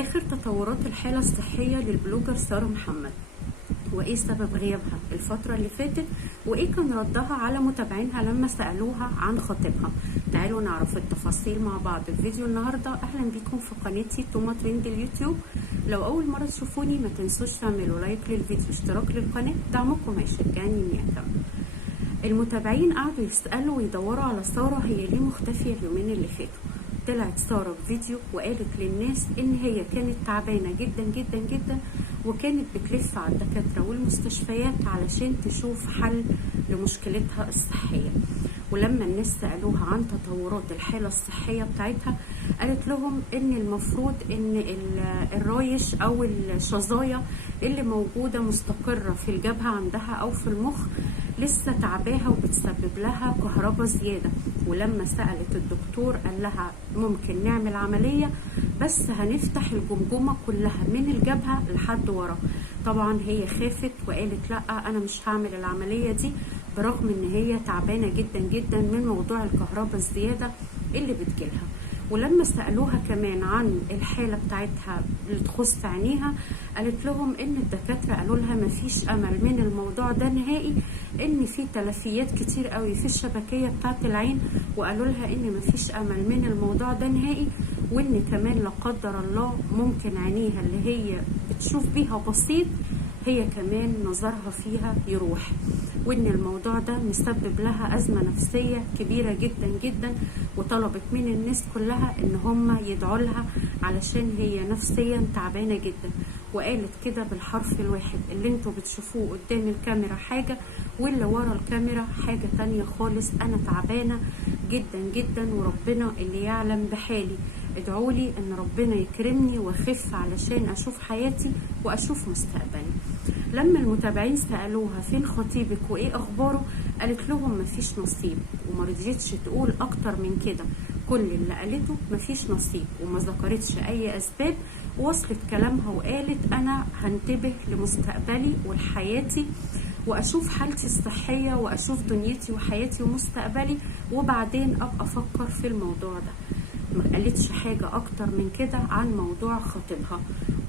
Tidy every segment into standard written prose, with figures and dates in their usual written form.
اخر تطورات الحالة الصحية للبلوجر سارة محمد، وايه سبب غيابها الفترة اللي فاتت، وايه كان ردها على متابعينها لما سألوها عن خطيبها. تعالوا نعرف التفاصيل مع بعض في فيديو النهاردة. اهلا بيكم في قناتي توما ترند اليوتيوب. لو اول مرة تشوفوني ما تنسوش تعملوا لايك للفيديو، اشتراك للقناة، دعمكم هيشجعني اني اكمل. المتابعين قعدوا يسألوا ويدوروا على سارة هي ليه مختفية اليومين اللي فاتوا. طلعت سارة بفيديو وقالت للناس ان هي كانت تعبانة جدا جدا جدا، وكانت بتلف على الدكاترة والمستشفيات علشان تشوف حل لمشكلتها الصحية. ولما الناس سألوها عن تطورات الحالة الصحية بتاعتها، قالت لهم ان المفروض ان الرايش او الشظايا اللي موجودة مستقرة في الجبهة عندها او في المخ لسه تعباها وبتسبب لها كهرباء زيادة. ولما سألت الدكتور قال لها ممكن نعمل عملية، بس هنفتح الجمجمة كلها من الجبهة لحد ورا. طبعا هي خافت وقالت لا انا مش هعمل العملية دي، برغم ان هي تعبانة جدا جدا من موضوع الكهرباء الزيادة اللي بتجيلها. ولما سألوها كمان عن الحالة بتاعتها اللي تخص عينيها، قالت لهم ان الدكاترة قالوا لها مفيش امل من الموضوع ده نهائي، ان في تلفيات كتير قوي في الشبكية بتاعت العين، وقالوا لها ان مفيش امل من الموضوع ده نهائي، وان كمان لا قدر الله ممكن عينيها اللي هي بتشوف بيها بسيط هي كمان نظرها فيها يروح، وان الموضوع ده مسبب لها ازمة نفسية كبيرة جدا جدا. وطلبت من الناس كلها ان هم يدعوا لها علشان هي نفسيا تعبانة جدا. وقالت كده بالحرف الواحد، اللي انتوا بتشوفوه قدام الكاميرا حاجة واللي ورا الكاميرا حاجة تانية خالص. انا تعبانة جدا جدا وربنا اللي يعلم بحالي. ادعولي ان ربنا يكرمني واخف علشان اشوف حياتي واشوف مستقبلي. لما المتابعين سألوها فين خطيبك وايه اخباره، قالت لهم مفيش نصيب، وما رضيتش تقول اكتر من كده. كل اللي قالته مفيش نصيب، وما ذكرتش اي اسباب. وصلت كلامها وقالت انا هنتبه لمستقبلي ولحياتي، واشوف حالتي الصحية واشوف دنيتي وحياتي ومستقبلي، وبعدين ابقى افكر في الموضوع ده. ما قالتش حاجة اكتر من كده عن موضوع خطيبها.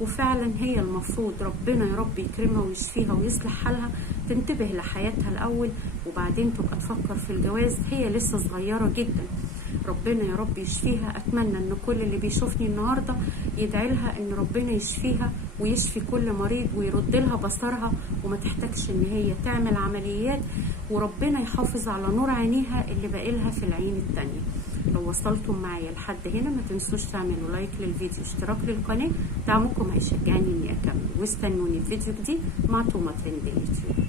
وفعلا هي المفروض ربنا يا رب يكرمها ويشفيها ويصلح حالها، تنتبه لحياتها الاول وبعدين تبقى تفكر في الجواز. هي لسه صغيرة جدا، ربنا يا رب يشفيها. اتمنى ان كل اللي بيشوفني النهاردة يدعي لها ان ربنا يشفيها ويشفي كل مريض ويرد لها بصرها، وما تحتاجش ان هي تعمل عمليات، وربنا يحافظ على نور عينيها اللي باقيلها في العين التانية. لو وصلتم معايا لحد هنا ما تنسوش تعملوا لايك للفيديو، اشتراك للقناة، دعمكم هيشجعني اني اكمل. واستنوني في فيديو جديد مع توما ترند اليوتيوب.